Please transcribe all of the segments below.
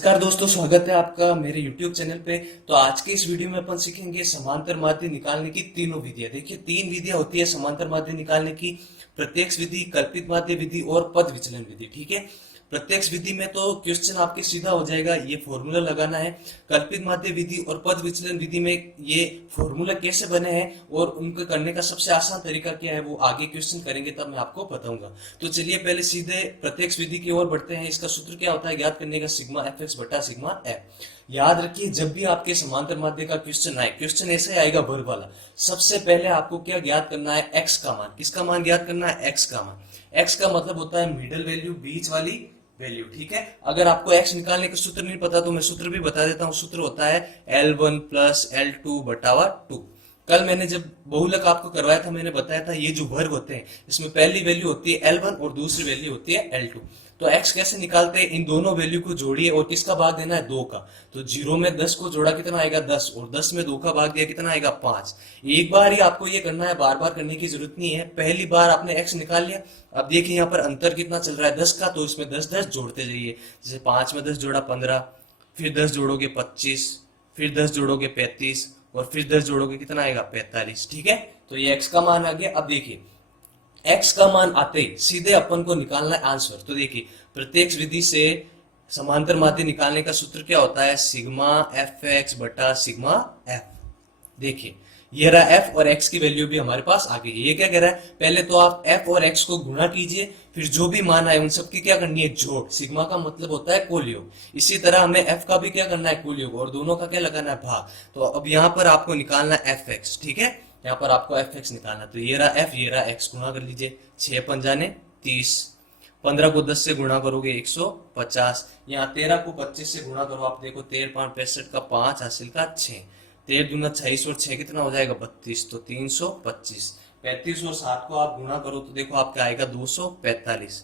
नमस्कार दोस्तों, स्वागत है आपका मेरे YouTube चैनल पे। तो आज के इस वीडियो में अपन सीखेंगे समांतर माध्य निकालने की तीनों विधियां। देखिए, तीन विधियां होती है समांतर माध्य निकालने की: प्रत्यक्ष विधि, कल्पित माध्य विधि और पद विचलन विधि। ठीक है। प्रत्यक्ष विधि में तो क्वेश्चन आपके सीधा हो जाएगा, ये फॉर्मूला लगाना है। कल्पित माध्य विधि और पद विचलन विधि में ये फॉर्मूला कैसे बने हैं और उनको करने का सबसे आसान तरीका क्या है, वो आगे क्वेश्चन करेंगे तब मैं आपको बताऊंगा। तो चलिए पहले सीधे प्रत्यक्ष विधि की ओर बढ़ते हैं। इसका सूत्र क्या होता है ज्ञात करने का? सिग्मा एफ एक्स बटा सिग्मा एफ। याद रखिए, जब भी आपके समांतर माध्य का क्वेश्चन आए, क्वेश्चन ऐसे आएगा वर्ग वाला, सबसे पहले आपको क्या ज्ञात करना है? एक्स का मान। किसका मान ज्ञात करना है? एक्स का मान। एक्स का मतलब होता है मिडल वैल्यू, बीच वाली वैल्यू। ठीक है। अगर आपको एक्स निकालने का सूत्र नहीं पता तो मैं सूत्र भी बता देता हूँ। सूत्र होता है L1 प्लस L2 बटावा 2। कल मैंने जब बहुलक आपको करवाया था, मैंने बताया था ये जो वर्ग होते हैं इसमें पहली वैल्यू होती है L1 और दूसरी वैल्यू होती है L2। तो x कैसे निकालते हैं? इन दोनों वैल्यू को जोड़िए और किसका भाग देना है? 2 का। तो 0 में 10 को जोड़ा कितना आएगा? 10, और 10 में 2 का भाग दिया कितना आएगा? 5। एक बार ही आपको ये करना है, बार बार करने की जरूरत नहीं है। पहली बार आपने x निकाल लिया। अब देखिए यहाँ पर अंतर कितना चल रहा है? 10 का, तो इसमें 10 10 जोड़ते जाइए। जैसे 5 में 10 जोड़ा 15, फिर 10 जोड़ोगे 25, फिर 10 जोड़ोगे 35 और फिर 10 जोड़ोगे कितना आएगा? 45। ठीक है। तो ये x का मान आ गया। अब देखिए, x का मान आते ही सीधे अपन को निकालना है आंसर। तो देखिए, प्रत्यक्ष विधि से समांतर माध्य निकालने का सूत्र क्या होता है? सिग्मा एफ एक्स बटा सिग्मा एफ। देखिए, ये रहा f और x की वैल्यू भी हमारे पास आ गई है। ये क्या कह रहा है? पहले तो आप f और x को गुणा कीजिए, फिर जो भी मान आए उन सबकी क्या करनी है? जोड़। सिग्मा का मतलब होता है कुल योग। इसी तरह हमें f का भी क्या करना है? कुल योग। और दोनों का क्या लगाना है? भाग। तो अब यहाँ पर आपको निकालना है एफ एक्स। ठीक है। यहाँ पर आपको एफ एक्स निकालना। तो ये रहा f, ये रहा x, गुणा कर लीजिए। 6 पंजाने 30, 15 को 10 से गुणा करोगे 150, यहाँ 13 को 25 से गुणा करो, आप देखो 13 5 65 का 5 हासिल का 6, 13 दूना 26 और 6 कितना हो जाएगा? 32, तो 325। 35 और 7 को आप गुणा करो तो देखो आपका आएगा 245,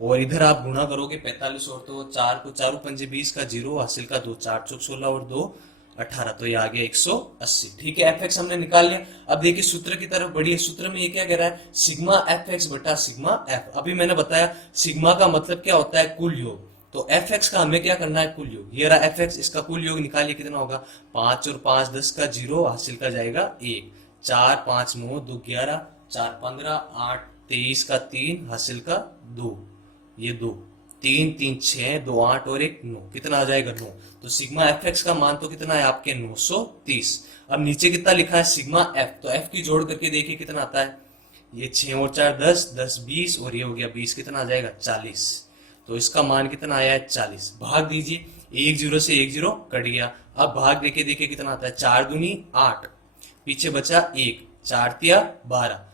और इधर आप गुणा करोगे 45 और तो 4 को 4 पंजे 20 का 0 हासिल का 2, 4 चौक 16 और 2 18, तो ये आ गया 180। ठीक है। एफ एक्स हमने निकाल लिया। अब देखिए सूत्र की तरफ बढ़िए। सूत्र में ये क्या कह रहा है? सिग्मा एफ एक्स बटा सिग्मा एफ। अभी मैंने बताया सिग्मा का मतलब क्या होता है? कुल योग। तो एफ एक्स का हमें क्या करना है? कुल योग। ये रहा एफ एक्स, इसका कुल योग निकालिए कितना होगा? 5 और 5 10 का 0 हासिल का जाएगा 1, 4 5 9 2 11, 4 15 8 23 का 3 हासिल का 2, ये 2, 3 3 6 2 8 और 1 9, कितना आ जाएगा? 9। तो सिग्मा एफ एक्स का मान तो कितना है आपके? 930। अब नीचे कितना लिखा है? Sigma F. तो एफ की जोड़ करके देखिए कितना आता है? ये 6 और 4 10, 10 20 और ये हो गया 20, कितना आ जाएगा? 40। तो इसका मान कितना आया है? 40। भाग दीजिए, 1 0 से 1 0 कट गया। अब भाग देके देखिए कितना आता है? 4 दूनी 8, पीछे बचा 1, 4 तिया 12,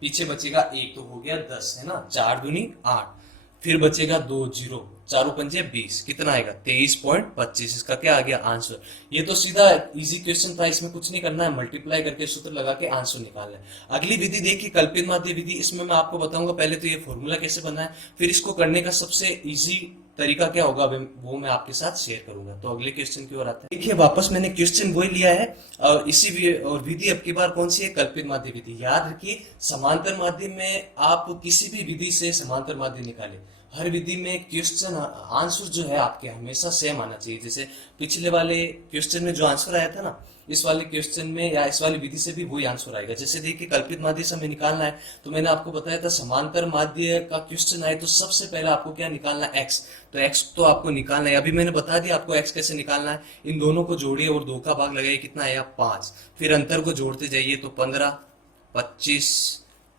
पीछे बचेगा 1, तो हो गया 10, है ना? 4 दूनी 8, फिर बचेगा 2 0, चारों पंजे 20, कितना आएगा? 23.25। इसका क्या आ गया? आंसर। ये तो सीधा इजी क्वेश्चन था, इसमें कुछ नहीं करना है, मल्टीप्लाई करके सूत्र लगा के आंसर निकालना है। अगली विधि देखिए, कल्पित माध्य विधि। इसमें मैं आपको बताऊंगा पहले तो ये फॉर्मूला कैसे बना है, फिर इसको करने का सबसे इजी तरीका क्या होगा वो मैं आपके साथ शेयर करूंगा। तो अगले क्वेश्चन की ओर आता है। देखिए, वापस मैंने क्वेश्चन वही लिया है और इसी और विधि अब की बार कौन सी है? कल्पित माध्य विधि। याद रखिए, समांतर माध्य में आप किसी भी विधि से समांतर माध्य निकाले, हर विधि में क्वेश्चन आंसर जो है आपके हमेशा सेम आना चाहिए। जैसे पिछले वाले क्वेश्चन में जो आंसर आया था ना, इस वाले क्वेश्चन में या इस वाली विधि से भी वही आंसर आएगा। जैसे देखिए, कल्पित माध्य से हमें निकालना है, तो मैंने आपको बताया था समांतर माध्य का क्वेश्चन आए तो सबसे पहले आपको क्या निकालना है? एक्स। तो एक्स तो आपको निकालना है, अभी मैंने बता दिया आपको एक्स कैसे निकालना है। इन दोनों को जोड़िए और 2 का भाग लगाइए, कितना आया? 5। फिर अंतर को जोड़ते जाइए, तो 15 25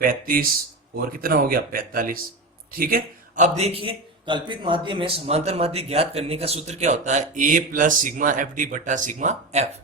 35 और कितना हो गया? 45। ठीक है। अब देखिए, कल्पित माध्य में समांतर माध्य ज्ञात करने का सूत्र क्या होता है? ए प्लस सिग्मा एफ डी बटा सिग्मा एफ।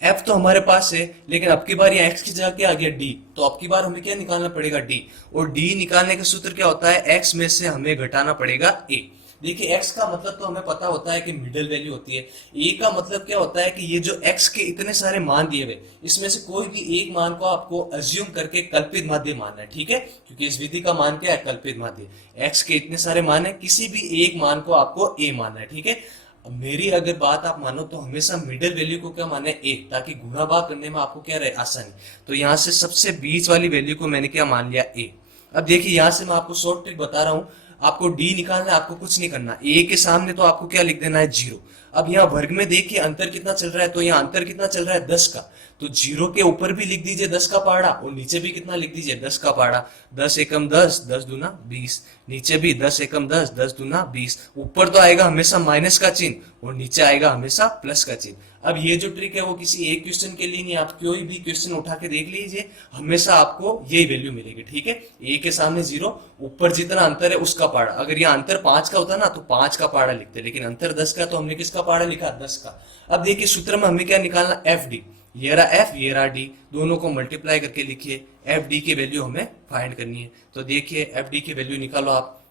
एफ तो हमारे पास है, लेकिन अब की बार ये एक्स की जगह क्या आ गया? डी। तो अब की बार हमें क्या निकालना पड़ेगा? डी। और डी निकालने का सूत्र क्या होता है? एक्स में से हमें घटाना पड़ेगा ए। देखिए, x का मतलब तो हमें पता होता है कि मिडिल वैल्यू होती है। a का मतलब क्या होता है कि ये जो x के इतने सारे मान दिए हुए, इसमें से कोई भी एक मान को आपको अज्यूम करके कल्पित माध्य मानना है। ठीक है। क्योंकि इस विधि का मान क्या है? कल्पित माध्य। x के इतने सारे मान है, किसी भी एक मान को आपको a मानना है। ठीक है। अब मेरी अगर बात आप मानो तो हमेशा मिडिल वैल्यू को क्या माने? a, ताकि गुणा भाग करने में आपको क्या रहे? आसानी। तो यहाँ से सबसे बीच वाली वैल्यू को मैंने क्या मान लिया? a। अब देखिए, यहां से मैं आपको शॉर्ट ट्रिक बता रहा हूं। आपको डी निकालना है, आपको कुछ नहीं करना, ए के सामने तो आपको क्या लिख देना है, 0। अब यहाँ वर्ग में देखिए अंतर कितना चल रहा है, तो यहाँ अंतर कितना चल रहा है, 10 का। तो 0 के ऊपर भी लिख दीजिए 10 का पहाड़ा और नीचे भी कितना लिख दीजिए, 10 का पहाड़ा। 10 एकम 10, 10 दूना 20। नीचे भी 10 एकम 10, 10 दूना 20। ऊपर तो आएगा हमेशा माइनस का चिन्ह और नीचे आएगा हमेशा प्लस का चिन्ह। अब ये जो ट्रिक है वो किसी एक क्वेश्चन के लिए नहीं, आप कोई भी क्वेश्चन उठा के देख लीजिए, हमेशा आपको यही वैल्यू मिलेगी, ठीक है। ए के सामने 0, ऊपर जितना अंतर है उसका पहाड़ा। अगर यहाँ अंतर 5 का होता ना तो 5 का पहाड़ा लिखते, लेकिन अंतर 10 का, तो हमने किसका पहाड़ा लिखा, 10 का। अब देखिए सूत्र में हमें क्या निकालना, एफ डी। ये रहा एफ, ये रहा डी, दोनों को मल्टीप्लाई करके लिखिए, एफ डी की वैल्यू हमें फाइंड करनी है। तो देखिए एफ डी की वैल्यू निकालो आप।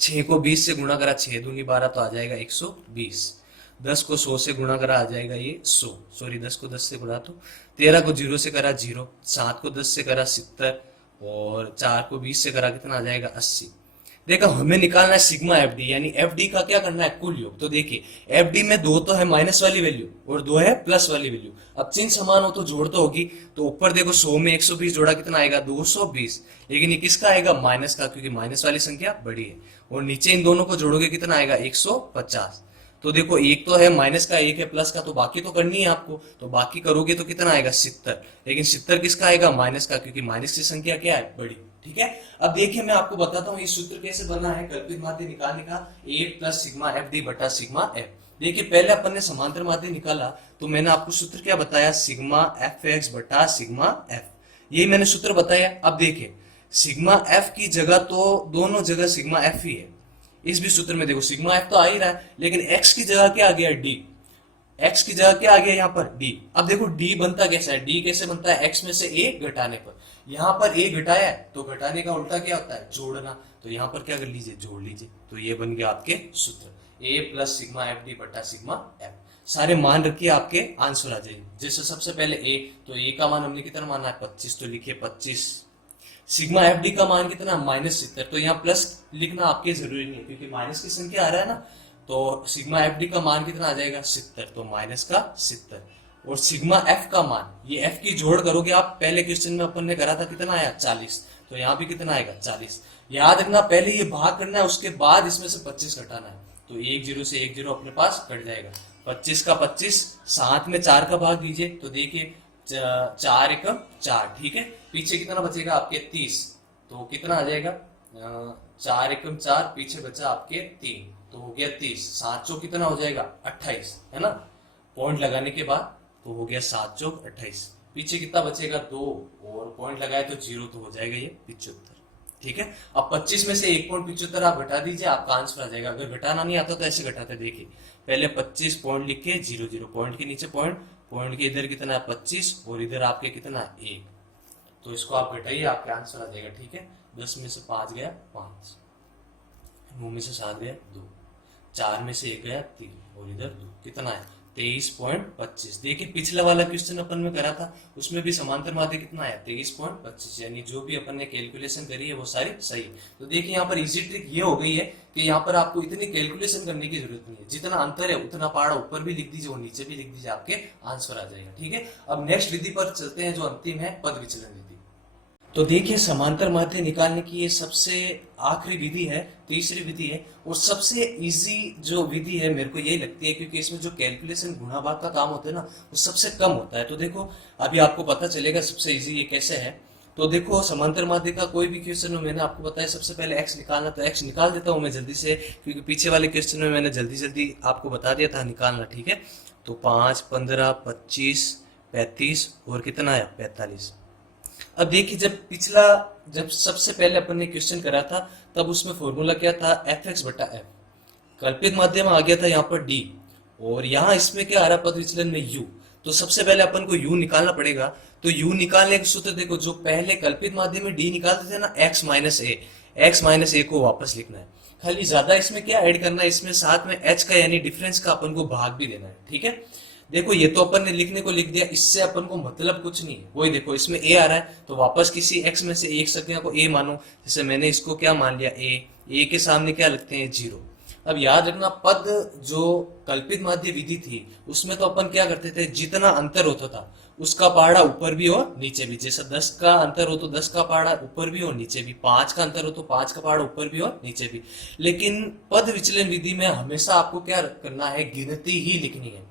6 को 20 से गुणा करा, 6 दूनी 12 तो आ जाएगा 120। 10 को 100 से गुणा करा, आ जाएगा ये 100, सॉरी 10 को 10 से गुणा तो 13 को 0 से करा 0, 7 को 10 से करा 70 और 4 को 20 से करा कितना आ जाएगा 80। देखो हमें निकालना है सिग्मा एफ डी, यानी एफ डी का क्या करना है, कुल योग। तो देखिए एफ डी में 2 तो है माइनस वाली वैल्यू और 2 है प्लस वाली वैल्यू। अब चिन्ह समान हो तो जोड़ तो होगी, तो ऊपर देखो 100 में 120 जोड़ा कितना आएगा, 220। लेकिन ये किसका आएगा, माइनस का, क्योंकि माइनस वाली संख्या बड़ी है। और नीचे इन दोनों को जोड़ोगे कितना आएगा, 150। तो देखो एक तो है माइनस का, एक है प्लस का, तो बाकी तो करनी है आपको, तो बाकी करोगे तो कितना आएगा, 70। लेकिन 70 किसका आएगा, माइनस का, क्योंकि माइनस की संख्या क्या है, बड़ी, ठीक है। अब देखिए मैं आपको बताता हूँ ये सूत्र कैसे बना है कल्पित माध्य निकालने का, ए प्लस सिग्मा एफ डी बटा सिग्मा एफ। देखिए पहले अपन ने समांतर माध्य निकाला तो मैंने आपको सूत्र क्या बताया, सिग्मा एफ एक्स बटा सिग्मा एफ, यही मैंने सूत्र बताया। अब देखिए सिग्मा एफ की जगह तो दोनों जगह सिग्मा एफ ही है, इस भी सूत्र में देखो सिग्मा एफ तो आ ही रहा है, लेकिन एक्स की जगह क्या आ गया, डी। एक्स की जगह क्या आ गया यहाँ पर, डी। अब देखो डी बनता कैसा है, डी कैसे बनता है, एक्स में से ए घटाने पर। यहाँ पर ए घटाया है तो घटाने का उल्टा क्या होता है, जोड़ना। तो यहाँ पर क्या कर लीजिए, जोड़ लीजिए। तो ये बन गया आपके सूत्र, ए प्लस सिग्मा एफ डी बटा सिग्मा एफ। सारे मान रखिए, आपके आंसर आ जाएंगे। जैसे सबसे पहले ए, तो ए का मान हमने कितना माना है, 25, तो लिखिए 25। सिग्मा एफ डी का मान कितना, -70, तो यहाँ प्लस लिखना आपके जरूरी नहीं है, क्योंकि माइनस की संख्या आ रहा है ना। तो सिग्मा एफ डी का मान कितना आ जाएगा, 70, तो माइनस का 70। और सिग्मा एफ का मान, ये एफ की जोड़ करोगे आप, पहले क्वेश्चन में अपन ने करा था कितना आया, 40, तो यहाँ भी कितना आएगा, 40। याद रखना पहले ये भाग करना है, उसके बाद इसमें से 25 घटाना है। तो 1 0 से 1 0 अपने पास कट जाएगा। 25 का 25, साथ में 4 का भाग दीजिए, तो देखिए 4 एकम 4, ठीक है। पीछे कितना बचेगा आपके, 30, तो कितना आ जाएगा, 4 एकम 4, पीछे बचा आपके 3, तो हो गया 30। 7 चौक कितना हो जाएगा, 28, है ना। पॉइंट लगाने के बाद तो हो गया 7 चौक 28। पीछे कितना बचेगा, 2, और पॉइंट लगाए तो 0, तो हो जाएगा ये 75, ठीक है। अब 25 में से 1.75 आप घटा दीजिए, आपका आंसर आ जाएगा। अगर घटाना नहीं आता तो ऐसे घटाते, देखिए पहले 25 पॉइंट लिख के 0 0, पॉइंट के नीचे पॉइंट, पॉइंट के इधर कितना है 25 और इधर आपके कितना है 1, तो इसको आप घटाइए, आपके आंसर आ जाएगा, ठीक है। 10 में से 5 गया 5, 9 में से 7 गया 2, 4 में से 1 गया 3 और इधर 2, कितना है 23.25। देखिए पिछला वाला क्वेश्चन अपन में करा था, उसमें भी समांतर माध्य कितना आया, 23.25, यानी जो भी अपन ने कैलकुलेशन करी है वो सारी सही। तो देखिए यहाँ पर इजी ट्रिक ये हो गई है कि यहाँ पर आपको इतनी कैलकुलेशन करने की जरूरत नहीं है, जितना अंतर है उतना पहाड़ा ऊपर भी लिख दीजिए और नीचे भी लिख दीजिए, आपके आंसर आ जाएगा, ठीक है। अब नेक्स्ट विधि पर चलते हैं, जो अंतिम है पद विचलन विधि। तो देखिए समांतर माध्य निकालने की ये सबसे आखिरी विधि है, तीसरी विधि है, और सबसे इजी जो विधि है मेरे को यही लगती है, क्योंकि इसमें जो कैलकुलेशन गुणा भाग का काम होता है ना, वो सबसे कम होता है। तो देखो अभी आपको पता चलेगा सबसे इजी ये कैसे है। तो देखो समांतर माध्य का कोई भी क्वेश्चन हो, मैंने आपको बताया सबसे पहले एक्स निकालना, तो एक्स निकाल देता हूँ मैं जल्दी से, क्योंकि पीछे वाले क्वेश्चन में मैंने जल्दी जल्दी आपको बता दिया था निकालना, ठीक है। तो 5 15 25 35 और कितना आया 45। अब देखिए जब सबसे पहले अपन ने क्वेश्चन करा था, तब उसमें फॉर्मूला क्या था, एफ एक्स बटा एफ। कल्पित माध्यम आ गया था यहाँ पर डी, और यहाँ इसमें क्या आ रहा पद विचलन में यू। तो सबसे पहले अपन को यू निकालना पड़ेगा। तो यू निकालने का सूत्र देखो, जो पहले कल्पित माध्यम में डी निकालते थे ना, एक्स माइनस ए को वापस लिखना है। खाली ज्यादा इसमें क्या ऐड करना है, इसमें साथ में एच का यानी डिफरेंस का अपन को भाग भी देना है, ठीक है। देखो ये तो अपन ने लिखने को लिख दिया, इससे अपन को मतलब कुछ नहीं है। वही देखो इसमें ए आ रहा है, तो वापस किसी एक्स में से एक संख्या को ए मानो, जैसे मैंने इसको क्या मान लिया ए के सामने क्या लिखते हैं 0। अब याद रखना पद जो कल्पित माध्य विधि थी उसमें तो अपन क्या करते थे, जितना अंतर होता था उसका पहाड़ा ऊपर भी और नीचे भी। जैसा 10 का अंतर हो तो 10 का पहाड़ा ऊपर भी और नीचे भी, 5 का अंतर हो तो 5 का पहाड़ा ऊपर भी और नीचे भी। लेकिन पद विचलन विधि में हमेशा आपको क्या करना है, गिनती ही लिखनी है।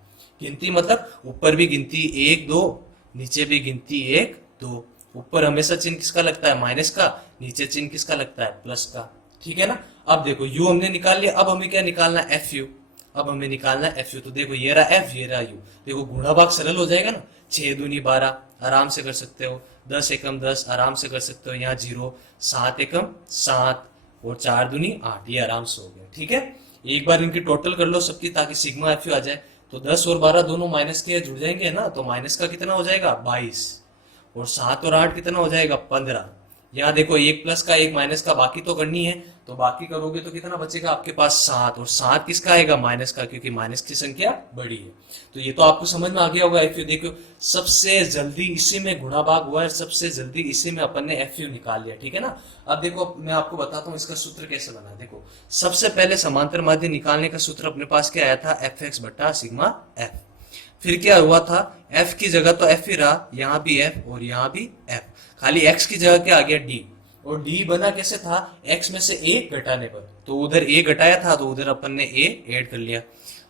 गिनती मतलब ऊपर भी गिनती 1 2, नीचे भी गिनती 1 2। ऊपर हमेशा चिन्ह किसका लगता है, माइनस का, नीचे चिन्ह किसका लगता है, प्लस का। ठीक है ना। अब देखो यू हमने निकाल लिया, अब हमें क्या निकालना है, एफ यू। अब हमें निकालना है एफ यू। तो देखो ये रहा एफ, ये रहा यू। देखो गुणा भाग सरल हो जाएगा ना, 6 दूनी 12 आराम से कर सकते हो, 10 एकम 10 आराम से कर सकते हो, यहाँ 0, 7 एकम 7 और 4 दूनी 8, ये आराम से हो गया। ठीक है, एक बार इनकी टोटल कर लो सबकी, ताकि सिग्मा एफ यू आ जाए। तो 10 और 12 दोनों माइनस के जुड़ जाएंगे ना, तो माइनस का कितना हो जाएगा 22, और 7 और 8 कितना हो जाएगा 15। यहाँ देखो एक प्लस का एक माइनस का, बाकी तो करनी है, तो बाकी करोगे तो कितना बचेगा आपके पास 7, और 7 किसका आएगा, माइनस का, क्योंकि माइनस की संख्या बड़ी है। तो ये तो आपको समझ में आ गया होगा। एफ यू देखो सबसे जल्दी इसी में गुणा भाग हुआ है, सबसे जल्दी इसी में अपन ने एफ यू निकाल लिया। ठीक है ना। अब देखो मैं आपको बताता हूँ इसका सूत्र कैसे बना। देखो सबसे पहले समांतर माध्य निकालने का सूत्र अपने पास क्या आया था, एफ एक्स बटा सिग्मा एफ। फिर क्या हुआ था, एफ की जगह तो एफ ही रहा, यहाँ भी एफ और यहाँ भी एफ, खाली एक्स की जगह क्या आ गया डी। और डी बना कैसे था, एक्स में से ए घटाने पर, तो उधर ए घटाया था तो उधर अपन ने ए ऐड कर लिया।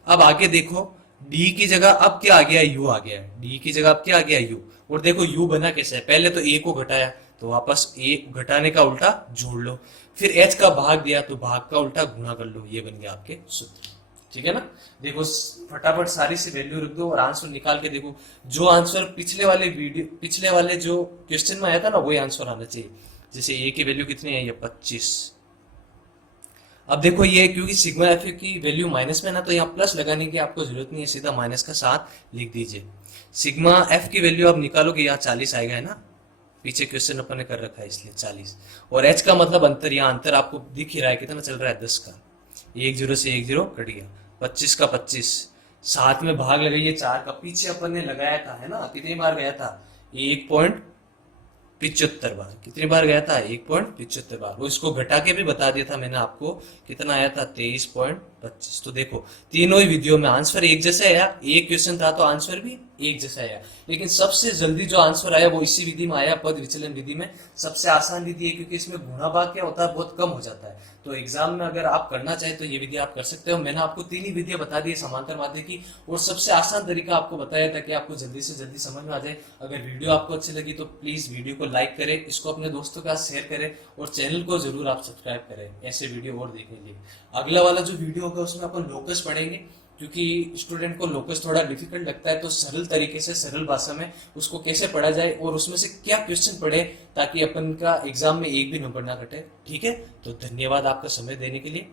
अब आगे देखो डी की जगह अब क्या आ गया, यू आ गया। डी की जगह अब क्या आ गया, यू। और देखो यू बना कैसे है, पहले तो ए को घटाया तो वापस ए घटाने का उल्टा जोड़ लो, फिर एच का भाग दिया तो भाग का उल्टा गुणा कर लो, ये बन गया आपके सूत्र। ठीक है ना। देखो फटाफट सारी सी वैल्यू रख दो और आंसर निकाल के देखो, जो आंसर पिछले वाले जो क्वेश्चन में आया था ना, वही आंसर आना चाहिए। जैसे ए की वैल्यू कितनी है, ये 25। अब देखो ये क्योंकि सिग्मा एफ की वैल्यू माइनस में ना, तो यहाँ प्लस लगाने की आपको जरूरत नहीं है, सीधा माइनस का 7 लिख दीजिए। सिग्मा एफ की वैल्यू आप निकालोगे यहाँ 40 आएगा, है ना, पीछे क्वेश्चन अपन ने कर रखा है इसलिए 40। और एच का मतलब अंतर, यहाँ अंतर आपको दिख ही रहा है कितना चल रहा है, 10 का। 1 0 से 1 0 कट गया, 25 का 25, 7 में भाग लगाइए 4 का, पीछे अपन ने लगाया था, है ना, कितनी बार गया था, 1.75 बार। कितनी बार गया था, 1.75 बार। वो इसको घटा के भी बता दिया था मैंने आपको, कितना आया था 23.25। तो देखो तीनों ही विधियों में आंसर एक जैसे आया, एक क्वेश्चन था तो आंसर भी एक जैसा आया। लेकिन सबसे जल्दी जो आंसर आया वो इसी विधि में आया, पद विचलन विधि में। सबसे आसान विधि है क्योंकि इसमें गुणा भाग क्या होता है, बहुत कम हो जाता है। तो एग्जाम में अगर आप करना चाहे तो ये विधि आप कर सकते हो। मैंने आपको 3 ही विधियां बता दी है समांतर माध्य की, और सबसे आसान तरीका आपको बताया था कि आपको जल्दी से जल्दी समझ में आ जाए। अगर वीडियो आपको अच्छी लगी तो प्लीज वीडियो को लाइक करें, इसको अपने दोस्तों के साथ शेयर करें, और चैनल को जरूर आप सब्सक्राइब करें ऐसे वीडियो और देखने के लिए। अगला वाला जो वीडियो होगा उसमें अपन लोकस पढ़ेंगे, क्योंकि स्टूडेंट को लोकस थोड़ा डिफिकल्ट लगता है, तो सरल तरीके से सरल भाषा में उसको कैसे पढ़ा जाए और उसमें से क्या क्वेश्चन पढ़े, ताकि अपन का एग्जाम में एक भी नंबर ना कटे। ठीक है, तो धन्यवाद आपका समय देने के लिए।